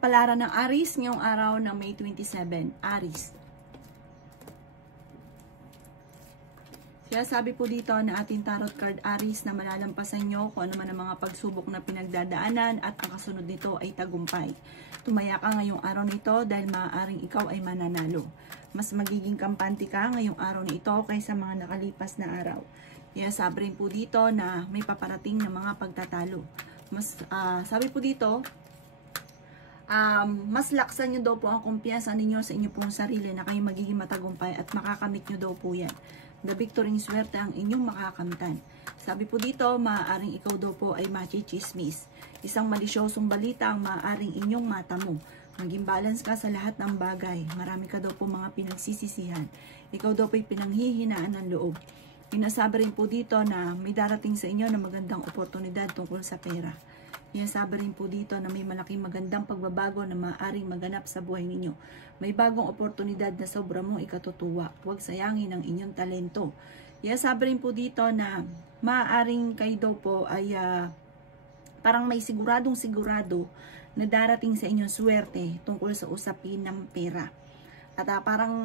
Kapalaran ng Aries ngayong araw ng May 27. Aries. Kaya sabi po dito na ating tarot card Aries na malalampasan nyo kung ano man ang mga pagsubok na pinagdadaanan at ang kasunod nito ay tagumpay. Tumaya ka ngayong araw nito dahil maaaring ikaw ay mananalo. Mas magiging kampante ka ngayong araw nito kaysa mga nakalipas na araw. Kaya sabi rin po dito na may paparating na mga pagtatalo. Sabi po dito, mas laksan nyo daw po ang kumpiyansa ninyo sa inyo pong sarili na kayo magiging matagumpay at makakamit nyo daw po yan. The victory ng swerte ang inyong makakamtan. Sabi po dito, maaaring ikaw daw po ay machichismis. Isang malisyosong balita ang maaaring inyong mata mo. Maging balance ka sa lahat ng bagay. Marami ka daw po mga pinagsisisihan. Ikaw daw po ay pinanghihinaan ng loob. Pinasabi rin po dito na may darating sa inyo na magandang oportunidad tungkol sa pera. Sabi rin po dito na may malaking magandang pagbabago na maaaring maganap sa buhay ninyo. May bagong oportunidad na sobra mong ikatutuwa. Huwag sayangin ang inyong talento. Sabi rin po dito na maaaring kayo daw po ay parang may sigurado na darating sa inyong swerte tungkol sa usapin ng pera. At parang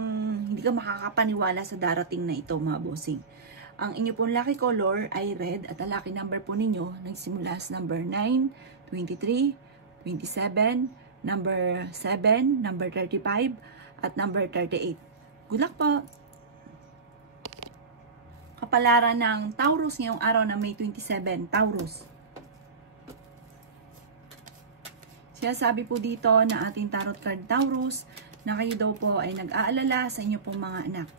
hindi ka makakapaniwala sa darating na ito, mga bossing. Ang inyo pong lucky color ay red at ang lucky number po ninyo nagsimula sa number 9, 23, 27, number 7, number 35, at number 38. Good luck po! Kapalaran ng Taurus ngayong araw na May 27, Taurus. Sabi po dito na ating tarot card Taurus na kayo daw po ay nag-aalala sa inyo pong mga anak.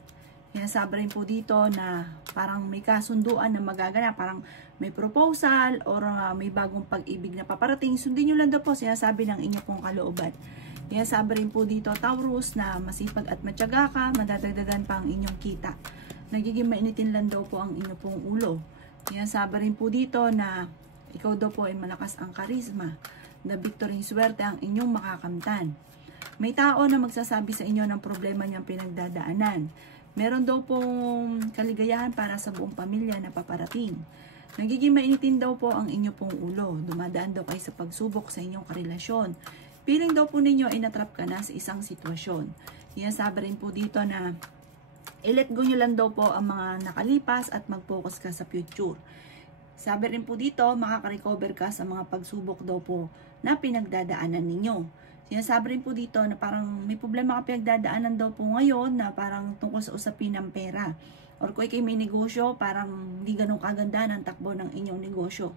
Sabi rin po dito na parang may kasunduan na magaganap, parang may proposal or may bagong pag-ibig na paparating. Sundin nyo lang daw po, sinasabi ng inyo pong kalooban. Sabi rin po dito, Taurus, na masipag at matyaga ka, madadagdagan pa ang inyong kita. Nagiging mainitin lang daw po ang inyo pong ulo. Sabi rin po dito na ikaw daw po ay malakas ang karisma. Na victory swerte ang inyong makakamtan. May tao na magsasabi sa inyo ng problema niyang pinagdadaanan. Meron daw pong kaligayahan para sa buong pamilya na paparating. Nagiging mainitin daw po ang inyo pong ulo. Dumadaan daw kayo sa pagsubok sa inyong karelasyon. Feeling daw po ninyo ay natrap ka na sa isang sitwasyon. Sabi rin po dito na i-let go nyo lang daw po ang mga nakalipas at mag-focus ka sa future. Sabi rin po dito, makaka-recover ka sa mga pagsubok daw po na pinagdadaanan ninyo. Sinasabi rin po dito na parang may problema ka pinagdadaanan daw po ngayon na parang tungkol sa usapin ng pera. Or kung ikay may negosyo, parang hindi ganun kaganda ng takbo ng inyong negosyo.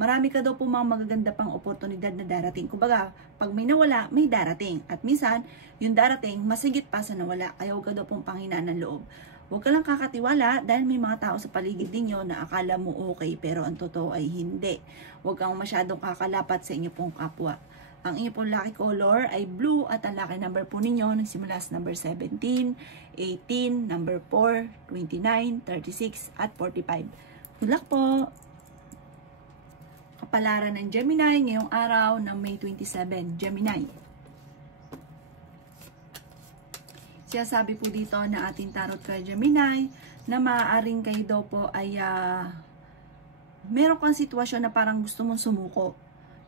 Marami ka daw po mga magaganda pang oportunidad na darating. Kumbaga, pag may nawala, may darating. At minsan, yung darating, masigit pa sa nawala. Kaya huwag ka daw pong panghinaan ng loob. Huwag ka lang kakatiwala dahil may mga tao sa paligid ninyo na akala mo okay pero ang totoo ay hindi. Huwag kang masyadong kakalapat sa inyo pong kapwa. Ang inyo pong lucky color ay blue at ang lucky number po ninyo nagsimula sa number 17, 18, number 4, 29, 36, at 45. Good luck po! Kapalaran ng Gemini ngayong araw ng May 27, Gemini. Sabi po dito na ating tarot card Gemini na maaaring kayo daw po ay meron kang sitwasyon na parang gusto mong sumuko.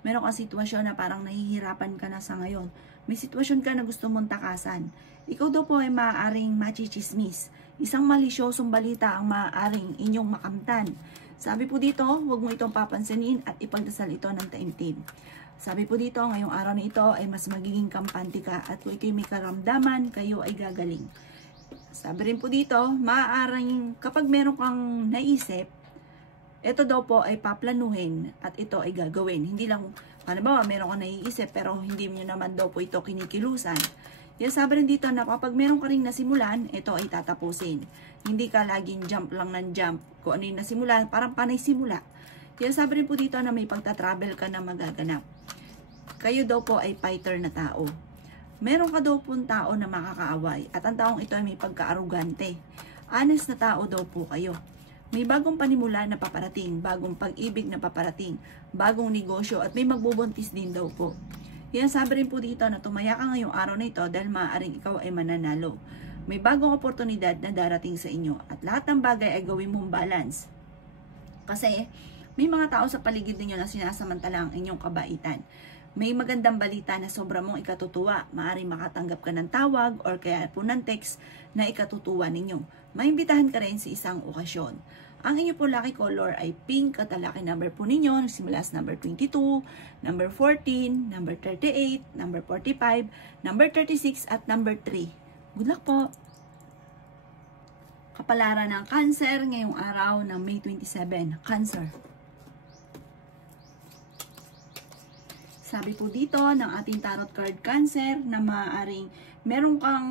Meron kang sitwasyon na parang nahihirapan ka na sa ngayon. May sitwasyon ka na gusto mong takasan. Ikaw daw po ay maaaring machichismis. Isang malisyosong balita ang maaaring inyong makamtan. Sabi po dito, huwag mo itong papansinin at ipagdasal ito ng taimtim. Sabi po dito, ngayong araw na ito ay mas magiging kampante ka at kung ikaw may karamdaman, kayo ay gagaling. Sabi rin po dito, maaaring kapag meron kang naisip, ito daw po ay paplanuhin at ito ay gagawin. Hindi lang, halimbawa, meron kang naiisip pero hindi nyo naman daw po ito kinikilusan. Sabi rin dito na kapag meron ka rin nasimulan, ito ay tatapusin. Hindi ka laging jump lang ng jump. Kung ano yung nasimulan, parang panay simula. Sabi rin po dito na may pagta-travel ka na magaganap. Kayo daw po ay fighter na tao. Meron ka daw pong tao na makakaaway at ang taong ito ay may pagka-arugante. Honest na tao daw po kayo. May bagong panimula na paparating, bagong pag-ibig na paparating, bagong negosyo at may magbubuntis din daw po. Sabi rin po dito na tumaya ka ngayong araw na ito dahil maaaring ikaw ay mananalo. May bagong oportunidad na darating sa inyo at lahat ng bagay ay gawin mong balance. Kasi may mga tao sa paligid ninyo na sinasamantala ang inyong kabaitan. may magandang balita na sobra mong ikatutuwa. Maaring makatanggap ka ng tawag or kaya po ng text na ikatutuwa ninyo. Maimbitahan ka rin sa isang okasyon. Ang inyo po lucky color ay pink at ang lucky number po ninyo nagsimula sa number 22, number 14, number 38, number 45, number 36 at number 3. Good luck po! Kapalaran ng Cancer ngayong araw ng May 27. Cancer. Sabi po dito ng ating tarot card Cancer na maaaring meron kang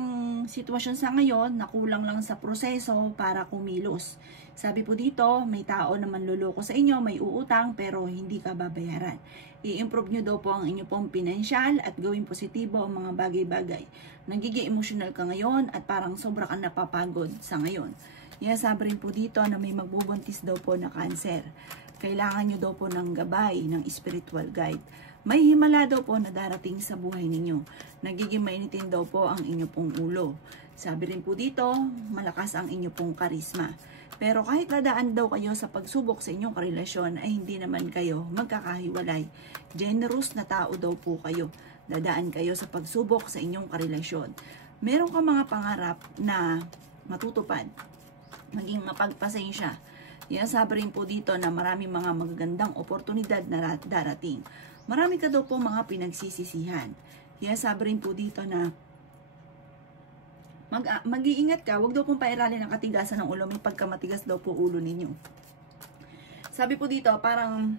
sitwasyon sa ngayon na kulang lang sa proseso para kumilos. Sabi po dito, may tao na manluloko sa inyo, may uutang pero hindi ka babayaran. I-improve nyo daw po ang inyo pong pinansyal at gawing positibo ang mga bagay-bagay. Nagiging emotional ka ngayon at parang sobra kang napapagod sa ngayon. Sabi rin po dito na may magbubuntis daw po na Cancer. Kailangan nyo daw po ng gabay, ng spiritual guide. May himala daw po na darating sa buhay ninyo. Nagiging mainitin daw po ang inyo pong ulo. Sabi rin po dito, malakas ang inyo pong karisma. Pero kahit dadaan daw kayo sa pagsubok sa inyong karelasyon, ay hindi naman kayo magkakahiwalay. Generous na tao daw po kayo. Dadaan kayo sa pagsubok sa inyong karelasyon. Meron ka mga pangarap na matutupad. Maging mapagpasensya. Sabi rin po dito na marami mga magagandang oportunidad na darating. Marami ka daw po mga pinagsisisihan. Sabi rin po dito na mag-iingat ka, wag daw pong pairalin ng katigasan ng ulo, may pagkamatigas daw po ulo ninyo. Sabi po dito, parang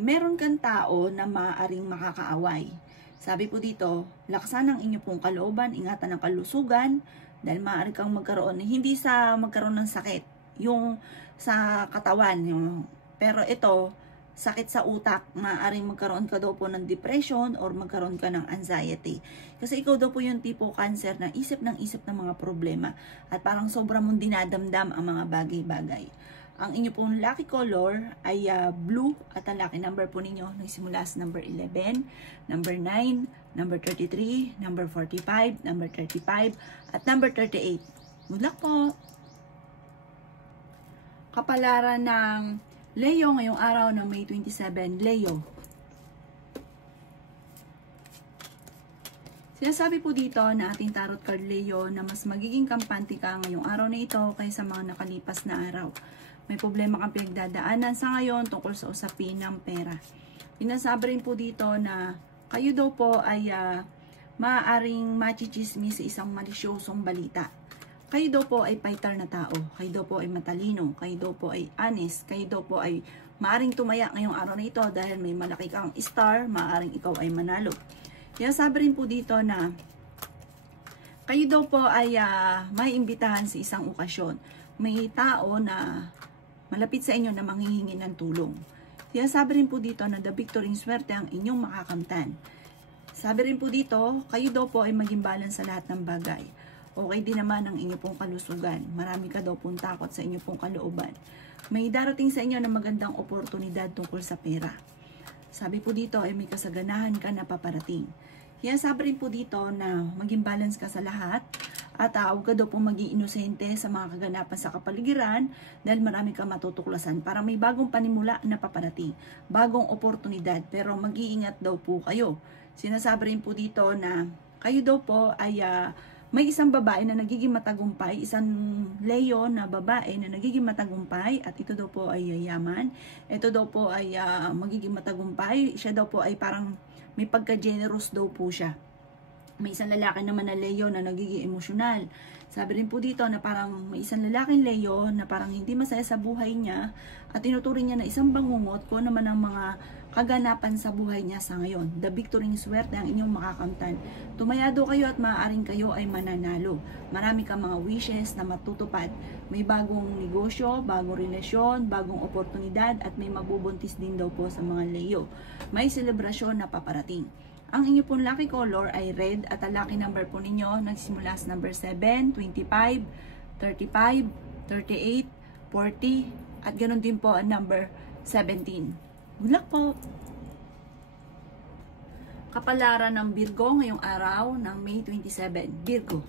meron kang tao na maaaring makakaaway. Sabi po dito, laksan ang inyo pong kalooban, ingatan ang kalusugan, dahil maaari kang magkaroon, hindi sa magkaroon ng sakit, yung sa katawan, pero ito, sakit sa utak, maaaring magkaroon ka daw po ng depression or magkaroon ka ng anxiety. Kasi ikaw daw po yung tipo Cancer na isip ng mga problema at parang sobra mong dinadamdam ang mga bagay-bagay. Ang inyo pong lucky color ay blue at ang lucky number po ninyo nagsimula sa number 11, number 9, number 33, number 45, number 35, at number 38. Good luck po! Kapalaran ng Leo ngayong araw ng May 27, Leo. Sinasabi po dito na ating tarot card Leo na mas magiging kampante ka ngayong araw na ito kaysa mga nakalipas na araw. May problema kang pinagdadaanan sa ngayon tungkol sa usapin ng pera. Sinasabi rin po dito na kayo daw po ay maaaring machichismis sa isang malisyosong balita. Kayo daw po ay fighter na tao, kayo daw po ay matalino, kayo daw po ay honest, kayo daw po ay maaaring tumaya ngayong araw na ito dahil may malaki kang star, maaaring ikaw ay manalo. Sabi rin po dito na kayo daw po ay may imbitahan sa isang okasyon. May tao na malapit sa inyo na manghihingi ng tulong. Sabi rin po dito na the victory in swerte ang inyong makakamtan. Sabi rin po dito, kayo daw po ay maging balance sa lahat ng bagay. Okay din naman ang inyo pong kalusugan. Marami ka daw pong takot sa inyo pong kalooban. May darating sa inyo na magandang oportunidad tungkol sa pera. Sabi po dito ay may kasaganahan ka na paparating. Sabi rin po dito na maging balance ka sa lahat at huwag ka daw pong maging inosente sa mga kaganapan sa kapaligiran dahil marami kang matutuklasan para may bagong panimula na paparating. Bagong oportunidad pero mag-iingat daw po kayo. Sinasabi rin po dito na kayo daw po ay may isang babae na nagiging matagumpay, isang Leo na babae na nagiging matagumpay at ito daw po ay yayaman. Ito daw po ay magiging matagumpay. Siya daw po ay parang may pagka-generous daw po siya. May isang lalaki naman na Leo na nagiging emosyonal. Sabi rin po dito na parang may isang lalaking Leo na parang hindi masaya sa buhay niya at tinuturing niya na isang bangungot ko naman ang mga kaganapan sa buhay niya sa ngayon. The victory in swerte ang inyong makakamtan. Tumayado kayo at maaaring kayo ay mananalo. Marami kang mga wishes na matutupad. May bagong negosyo, bagong relasyon, bagong oportunidad at may mabubuntis din daw po sa mga Leo. May selebrasyon na paparating. Ang inyo pong lucky color ay red at ang lucky number po ninyo nagsimula sa number 7, 25, 35, 38, 40 at ganoon din po ang number 17. Good luck po! Kapalaran ng Virgo ngayong araw ng May 27. Virgo.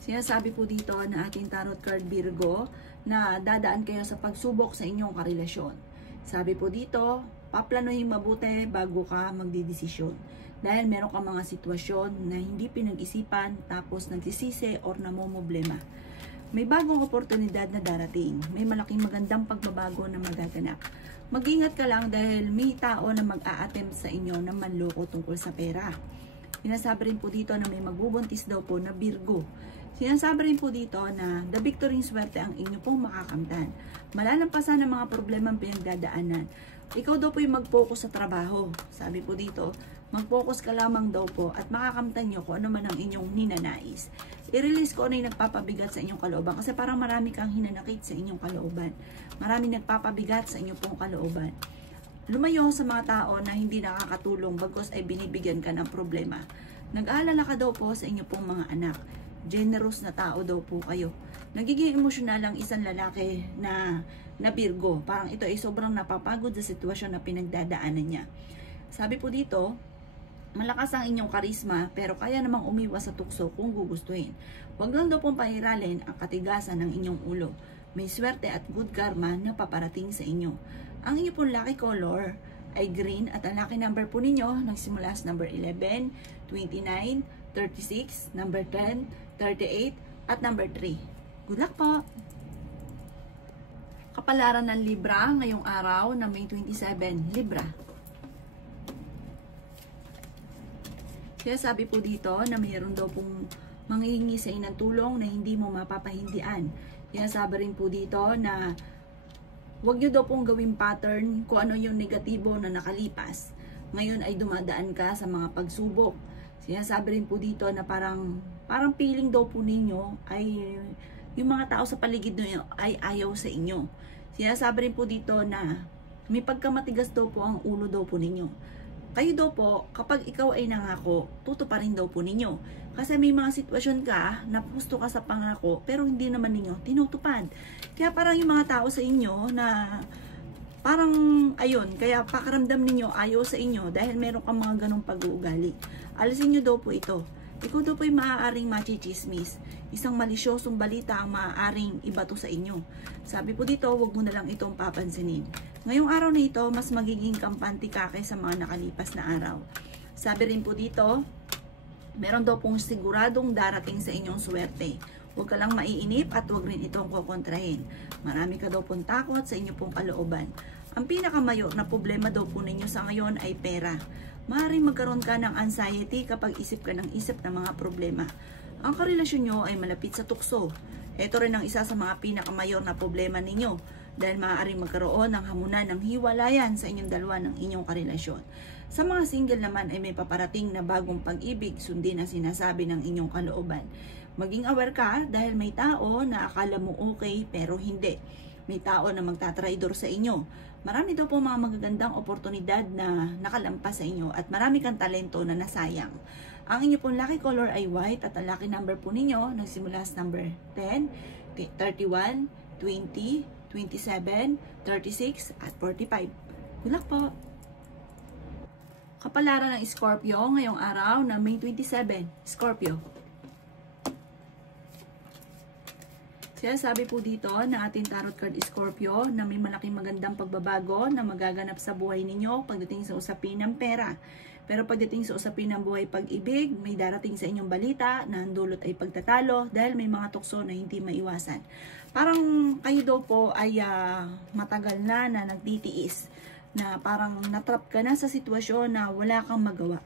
Sinasabi po dito na ating tarot card Virgo na dadaan kayo sa pagsubok sa inyong karelasyon. Sabi po dito, paplanuhin mabuti bago ka magdidesisyon. Dahil meron ka mga sitwasyon na hindi pinag-isipan tapos nagsisisi or namomblema. May bagong oportunidad na darating. May malaking magandang pagbabago na magaganap. Mag-ingat ka lang dahil may tao na mag-a-attempt sa inyo na manloko tungkol sa pera. Sinasabi rin po dito na may magbubuntis daw po na Virgo. Sinasabi rin po dito na the victory swerte ang inyo pong makakamtan. Malalampasan ang mga problemang pinagdadaanan. Ikaw daw po yung mag-focus sa trabaho. Sabi po dito, mag-focus ka lamang daw po at makakamtan nyo kung ano man ang inyong ninanais. I-release ko ano yung nagpapabigat sa inyong kalooban kasi parang marami kang hinanakit sa inyong kalooban. Marami nagpapabigat sa inyong pong kalooban. Lumayo sa mga tao na hindi nakakatulong bagkus ay binibigyan ka ng problema. Nag-aalala ka daw po sa inyong pong mga anak. Generous na tao daw po kayo. Nagiging emosyonal ang isang lalaki na Virgo. Parang ito ay sobrang napapagod sa sitwasyon na pinagdadaanan niya. Sabi po dito, malakas ang inyong karisma pero kaya namang umiwas sa tukso kung gugustuhin. Huwag lang daw pong pahiralin ang katigasan ng inyong ulo. May swerte at good karma na paparating sa inyo. Ang inyong pong lucky color ay green at ang lucky number po ninyo nagsimula sa number 11, 29, 36, number 10, 38, at number 3. Good luck po! Kapalaran ng Libra ngayong araw na May 27, Libra. Kaya sabi po dito na mayroon daw pong manghihingi sa inyo ng tulong na hindi mo mapapahindian. Kaya sabi rin po dito na huwag nyo daw pong gawing pattern kung ano yung negatibo na nakalipas. Ngayon ay dumadaan ka sa mga pagsubok. Sinasabi rin po dito na parang feeling daw po ninyo ay yung mga tao sa paligid nyo ay ayaw sa inyo. Sinasabi rin po dito na may pagkamatigas daw po ang ulo daw po ninyo. Kayo daw po, kapag ikaw ay nangako, tutuparin daw po ninyo. Kasi may mga sitwasyon ka na gusto ka sa pangako pero hindi naman ninyo tinutupad. Kaya parang yung mga tao sa inyo na parang ayun, kaya pakaramdam ninyo ayaw sa inyo dahil meron kang mga ganong pag-uugali. Alisin nyo daw po ito. Ikaw daw po ay maaaring machichismis. Isang malisyosong balita ang maaaring ibato sa inyo. Sabi po dito, huwag mo na lang itong papansinin. Ngayong araw na ito, mas magiging kampante ka kaysa mga nakalipas na araw. Sabi rin po dito, meron daw pong siguradong darating sa inyong swerte. Huwag ka lang maiinip at huwag rin itong kukontrahin. Marami ka daw pong takot sa inyong pong kalooban. Ang pinakamayor na problema daw po ninyo sa ngayon ay pera. Maaaring magkaroon ka ng anxiety kapag isip ka ng isip ng mga problema. Ang karelasyon nyo ay malapit sa tukso. Ito rin ang isa sa mga pinakamayor na problema ninyo dahil maaaring magkaroon ng hamunan ng hiwalayan sa inyong dalawa ng inyong karelasyon. Sa mga single naman ay may paparating na bagong pag-ibig sundin ang sinasabi ng inyong kalooban. Maging aware ka dahil may tao na akala mo okay pero hindi. May tao na magtatraidor sa inyo. Marami daw po mga magagandang oportunidad na nakalampas sa inyo at marami kang talento na nasayang. Ang inyo pong lucky color ay white at ang lucky number po ninyo nagsimula sa number 10, 31, 20, 27, 36, at 45. Good luck po! Kapalaran ng Scorpio ngayong araw na May 27, Scorpio. Sabi po dito na ating tarot card Scorpio na may malaking magandang pagbabago na magaganap sa buhay ninyo pagdating sa usapin ng pera. Pero pagdating sa usapin ng buhay pag-ibig, may darating sa inyong balita na ang dulot ay pagtatalo dahil may mga tukso na hindi maiwasan. Parang kayo daw po ay matagal na nagtitiis, na parang natrap ka na sa sitwasyon na wala kang magawa.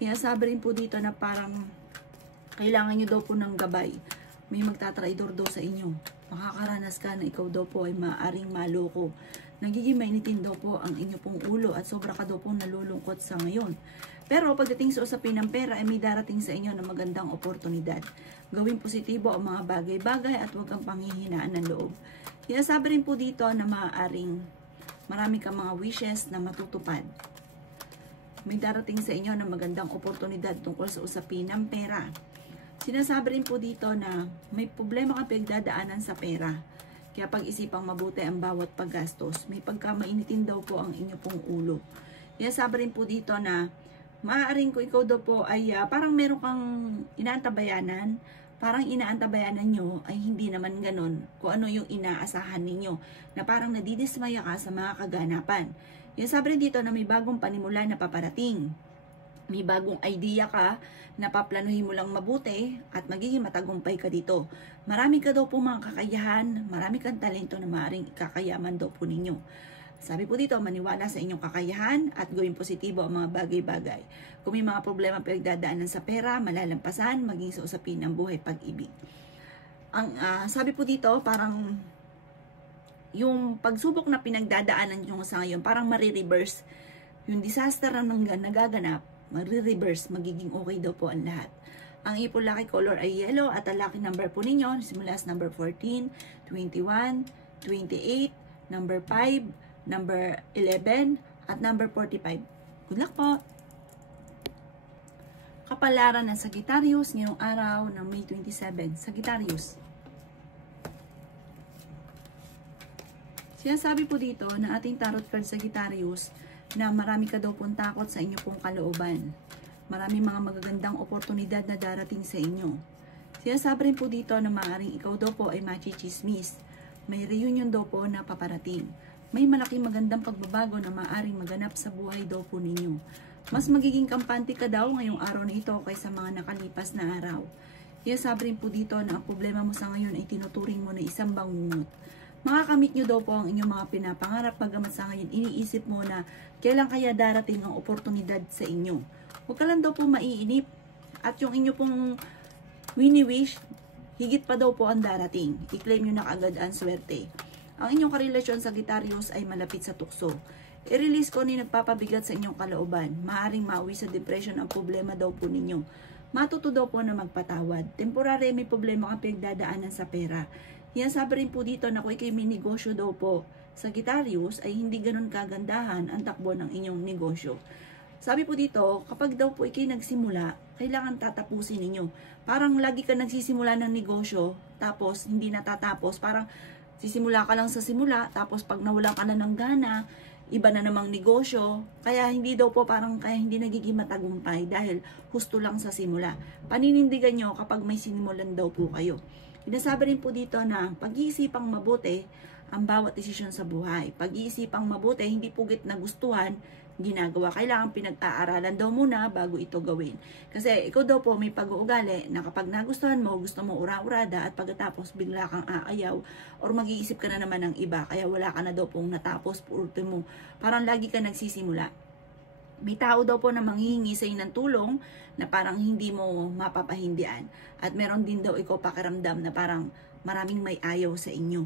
Kaya sabi rin po dito na parang kailangan nyo daw po ng gabay. May magtatraidor daw sa inyo. Makakaranas ka na ikaw daw po ay maaaring maloko. Nagiging mainitin daw po ang inyo pong ulo at sobra ka daw pong nalulungkot sa ngayon. Pero pagdating sa usapin ng pera ay may darating sa inyo na magandang oportunidad. Gawing positibo ang mga bagay-bagay at huwag kang panghihinaan ng loob. Kaya sabi rin po dito na maaaring marami kang mga wishes na matutupad. May darating sa inyo na magandang oportunidad tungkol sa usapin ng pera. Sinasabi rin po dito na may problema kang pinagdadaanan sa pera. Kaya pag-isipang mabuti ang bawat paggastos. May pagkamainitin daw po ang inyo pong ulo. Kaya sabi rin po dito na maaaring kung ikaw daw po ay parang meron kang inaantabayanan, parang inaantabayanan nyo ay hindi naman ganon kung ano yung inaasahan ninyo, na parang nadidismaya ka sa mga kaganapan. Yung sabi rin dito na may bagong panimula na paparating. May bagong idea ka na paplanuhin mo lang mabuti at magiging matagumpay ka dito. Marami ka daw po mga kakayahan, marami kang talento na maaaring kakayaman daw po ninyo. Sabi po dito, maniwala sa inyong kakayahan at gawing positibo ang mga bagay-bagay. Kung may mga problema pinagdadaanan sa pera, malalampasan, maging sa usapin ng buhay pag-ibig. Ang sabi po dito, parang yung pagsubok na pinagdadaanan nyo sa ngayon, parang marireverse. Yung disaster na nagaganap, marireverse, magiging okay daw po ang lahat. Ang ipon lucky color ay yellow at ang lucky number po ninyo, simula sa number 14, 21, 28, number 5, number 11, at number 45. Good luck po! Kapalaran ng Sagittarius ngayong araw ng May 27. Sagittarius. Sinasabi po dito na ating tarot card Sagittarius na marami ka daw pong takot sa inyo pong kalooban. Marami mga magagandang oportunidad na darating sa inyo. Sinasabi rin po dito na maaaring ikaw daw po ay machichismis. May reunion daw po na paparating. May malaking magandang pagbabago na maaaring maganap sa buhay daw po ninyo. Mas magiging kampante ka daw ngayong araw na ito kaysa mga nakalipas na araw. Sinasabi rin po dito na ang problema mo sa ngayon ay tinuturing mo na isang bangungot. Makakamit nyo daw po ang inyong mga pinapangarap, bagamat sa ngayon iniisip mo na kailan kaya darating ang oportunidad sa inyo. Huwag ka lang daw po maiinip at yung inyo pong wini-wish, higit pa daw po ang darating. I-claim nyo na kaagad ang swerte. Ang inyong karelasyon sa Sagittarius ay malapit sa tukso. I-release ko ni nagpapabigat sa inyong kalooban. Maaring mauwi sa depression ang problema daw po ninyo. Matuto daw po na magpatawad. Temporary may problema kang pinagdadaanan sa pera. Yan sabi rin po dito na kung ikay may negosyo daw po sa Sagittarius ay hindi ganun kagandahan ang takbo ng inyong negosyo. Sabi po dito, kapag daw po ikay nagsimula, kailangan tatapusin ninyo. Parang lagi ka nagsisimula ng negosyo, tapos hindi natatapos. Parang sisimula ka lang sa simula, tapos pag nawala ka na ng gana, iba na namang negosyo. Kaya hindi daw po kaya hindi nagiging matagumpay dahil husto lang sa simula. Paninindigan nyo kapag may sinimulan daw po kayo. Sinasabi rin po dito na pag-iisipang mabuti ang bawat desisyon sa buhay. Pag-iisipang mabuti, hindi pugit na gustuhan, ginagawa. Kailangan pinag-aaralan daw muna bago ito gawin. Kasi ikaw daw po may pag-uugali na kapag nagustuhan mo, gusto mo ura-urada at pagkatapos bigla kang aayaw or mag-iisip ka na naman ng iba. Kaya wala ka na daw pong natapos por ultimo. Parang lagi ka nagsisimula. May tao daw po na manghihingi sa inyo ng tulong na parang hindi mo mapapahindian. At meron din daw ikaw pakiramdam na parang maraming may ayaw sa inyo.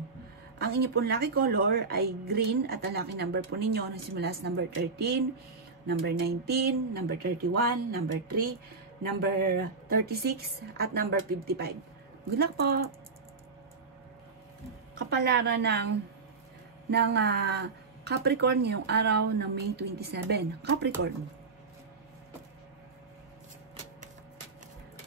Ang inyo pong lucky color ay green at ang lucky number po ninyo na simula sa number 13, number 19, number 31, number 3, number 36, at number 55. Good luck po! Kapalaran ng Capricorn ngayong araw ng May 27. Capricorn.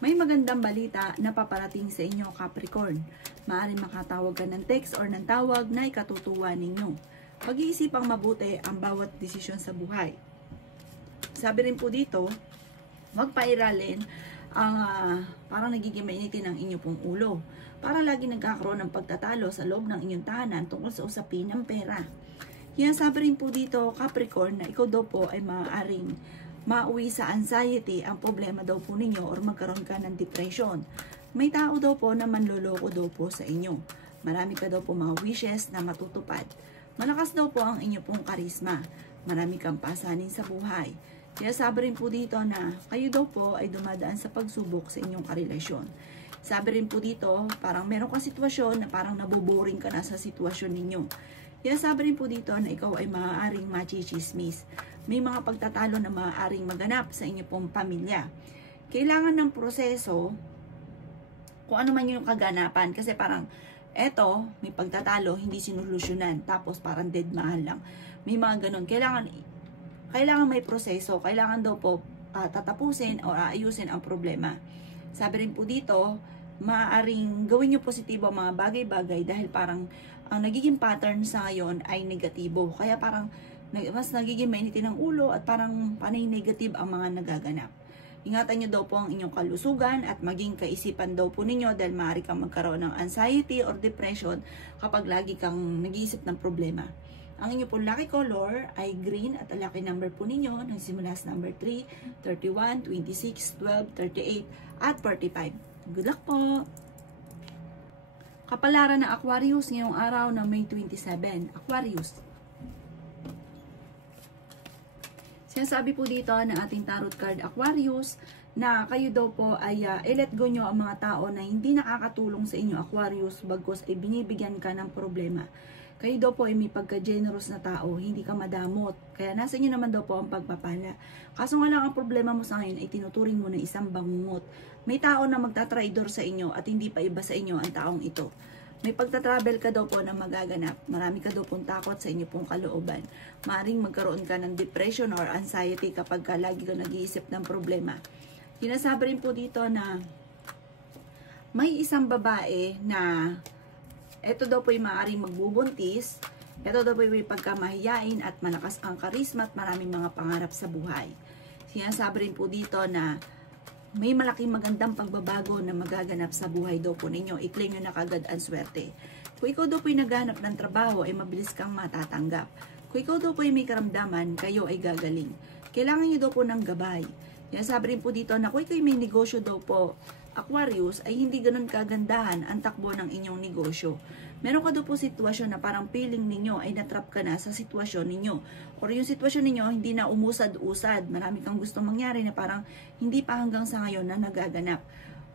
May magandang balita na paparating sa inyo, Capricorn. Maaaring makatawag ka ng text or ng tawag na ikatutuwa ninyo. Pag-iisipang mabuti ang bawat desisyon sa buhay. Sabi rin po dito, huwag pairalin ang parang nagiging mainitin ang inyo pong ulo. Para lagi nagkakaroon ng pagtatalo sa loob ng inyong tahanan tungkol sa usapin ng pera. Yan sabi rin po dito, Capricorn, na ikaw daw po ay maaaring mauwi sa anxiety ang problema daw po ninyo or magkaroon ka ng depression. May tao daw po na manloloko daw po sa inyo. Marami ka daw po mga wishes na matutupad. Malakas daw po ang inyo pong karisma. Marami kang pasanin sa buhay. Kaya sabi rin po dito na kayo daw po ay dumadaan sa pagsubok sa inyong karelasyon. Sabi rin po dito, parang meron kang sitwasyon na parang naboboring ka na sa sitwasyon ninyo. Kaya sabi rin po dito na ikaw ay maaaring machichismis. May mga pagtatalo na maaaring maganap sa inyo pong pamilya. Kailangan ng proseso kung ano man yung kaganapan. Kasi parang, eto, may pagtatalo, hindi sinulusyonan. Tapos parang dead mahal lang. May mga ganun. Kailangan may proseso. Kailangan daw po tatapusin o aayusin ang problema. Sabi rin po dito, maaaring gawin nyo positibo ang mga bagay-bagay dahil parang ang nagiging pattern sa ngayon ay negatibo. Kaya parang mas nagiging mainitin ng ulo at parang panay negative ang mga nagaganap. Ingatan nyo daw po ang inyong kalusugan at maging kaisipan daw po ninyo dahil maaari kang magkaroon ng anxiety or depression kapag lagi kang nag-iisip ng problema. Ang inyong po lucky color ay green at ang lucky number po ninyo nagsimula sa number 3, 31, 26, 12, 38 at 45. Good luck po! Kapalaran ng Aquarius ngayong araw na May 27. Aquarius. Sinasabi po dito ng ating tarot card Aquarius na kayo daw po ay i-let go nyo ang mga tao na hindi nakakatulong sa inyo Aquarius bagkus ay binibigyan ka ng problema. Kayo daw po ay may pagka-generous na tao, hindi ka madamot. Kaya nasa inyo naman daw po ang pagpapala. Kaso nga lang ang problema mo sa ngayon ay tinuturing mo na isang bangungot. May tao na magtatraidor sa inyo at hindi pa iba sa inyo ang taong ito. May pagta-travel ka daw po na magaganap. Marami ka daw pong takot sa inyo pong kalooban. Maaring magkaroon ka ng depression or anxiety kapag ka lagi ka nag-iisip ng problema. Sinasabi rin po dito na may isang babae na ito daw po ay maaaring magbubuntis. Ito daw po ay may pagkamahiyain at malakas ang karisma at maraming mga pangarap sa buhay. Sinasabi rin po dito na may malaking magandang pagbabago na magaganap sa buhay daw po ninyo. I-claim nyo na kagad ang swerte. Kung ikaw daw po ay naghahanap ng trabaho, ay mabilis kang matatanggap. Kung ikaw daw po ay may karamdaman, kayo ay gagaling. Kailangan nyo daw po ng gabay. Sinasabi rin po dito na kung ikaw ay may negosyo daw po, Aquarius, ay hindi ganun kagandahan ang takbo ng inyong negosyo. Meron ka daw po sitwasyon na parang feeling ninyo ay natrap ka na sa sitwasyon ninyo. Or yung sitwasyon ninyo hindi na umusad-usad. Marami kang gusto mangyari na parang hindi pa hanggang sa ngayon na nagaganap.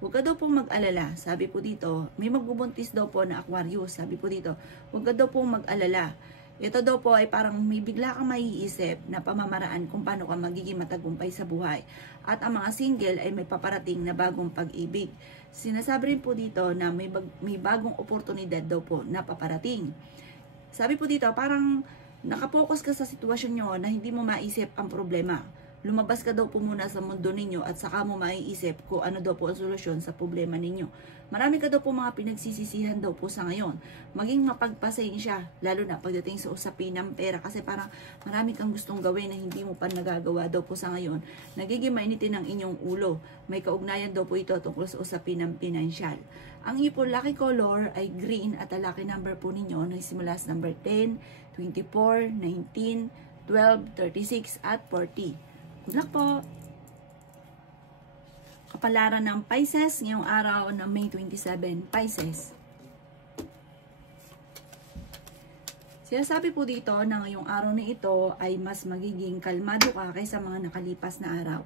Huwag ka daw pong mag-alala. Sabi po dito, may magbubuntis daw po na Aquarius. Sabi po dito, huwag ka daw pong mag-alala. Ito daw po ay parang may bigla kang maiisip na pamamaraan kung paano ka magiging matagumpay sa buhay. At ang mga single ay may paparating na bagong pag-ibig. Sinasabi rin po dito na may bagong oportunidad daw po na paparating. Sabi po dito, parang nakapokus ka sa sitwasyon nyo na hindi mo maisip ang problema. Lumabas ka daw po muna sa mundo ninyo at saka mo maiisip kung ano daw po ang solusyon sa problema ninyo. Marami ka daw po mga pinagsisisihan daw po sa ngayon. Maging mapagpasensya, lalo na pagdating sa usapin ng pera kasi parang marami kang gustong gawin na hindi mo pa nagagawa daw po sa ngayon. Nagiging mainitin ang inyong ulo. May kaugnayan daw po ito tungkol sa usapin ng pinansyal. Ang inyong lucky color ay green at ang lucky number po ninyo nagsimula sa number 10, 24, 19, 12, 36 at 40. Good luck po! Kapalaran ng Pisces ngayong araw ng May 27, Pisces. Sinasabi po dito na ngayong araw na ito ay mas magiging kalmado ka kaysa mga nakalipas na araw.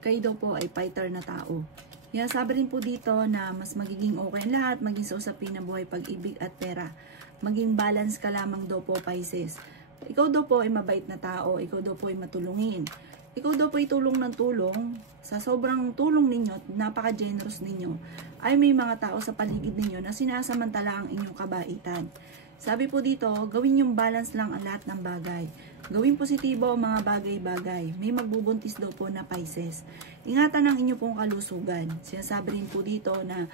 Kayo daw po ay fighter na tao. Sinasabi rin po dito na mas magiging okay lahat, maging sa usapin ng buhay, pag-ibig at pera. Maging balance ka lamang daw po, Pisces. Ikaw daw po ay mabait na tao, ikaw daw po ay matulungin. Ikaw daw po ay tulong ng tulong. Sa sobrang tulong ninyo, napaka-generous ninyo, ay may mga tao sa paligid ninyo na sinasamantala ang inyong kabaitan. Sabi po dito, gawin yung balance lang ang lahat ng bagay. Gawin positibo ang mga bagay-bagay. May magbubuntis daw po na Pisces. Ingatan ang inyong pong kalusugan. Sinasabi rin po dito na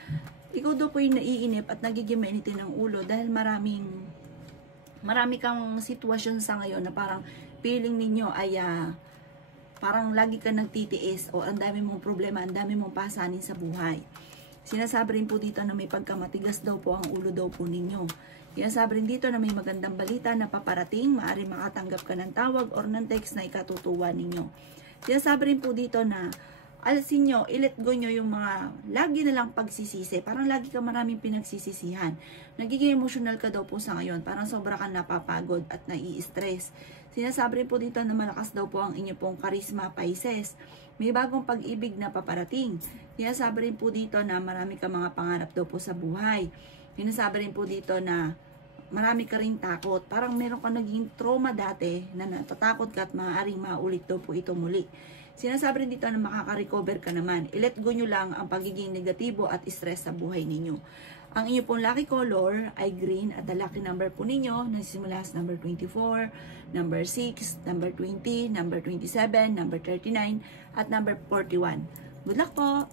ikaw daw po ay naiinip at nagiging mainitin ng ulo dahil marami kang sitwasyon sa ngayon na parang feeling ninyo ay parang lagi ka nagtitiis o ang dami mong problema, ang dami mong pasanin sa buhay. Sinasabi rin po dito na may pagkamatigas daw po ang ulo daw po ninyo. Sinasabi rin dito na may magandang balita na paparating, maaari makatanggap ka ng tawag or ng text na ikatutuwa ninyo. Sinasabi rin po dito na alisin nyo, i-let go nyo yung mga lagi na lang pagsisisi. Parang lagi ka maraming pinagsisisihan. Nagiging emotional ka daw po sa ngayon. Parang sobra ka napapagod at nai-stress. Sinasabi rin po dito na malakas daw po ang inyo pong karisma, Pisces. May bagong pag-ibig na paparating. Sinasabi rin po dito na marami ka mga pangarap daw po sa buhay. Sinasabi rin po dito na marami ka ring takot. Parang meron ka naging trauma dati na natatakot ka at maaaring maulit daw po ito muli. Sinasabi rin dito na makaka-recover ka naman. I-let go nyo lang ang pagiging negatibo at stress sa buhay ninyo. Ang inyo pong lucky color ay green at ang lucky number po ninyo nagsisimula sa number 24, number 6, number 20, number 27, number 39 at number 41. Good luck po!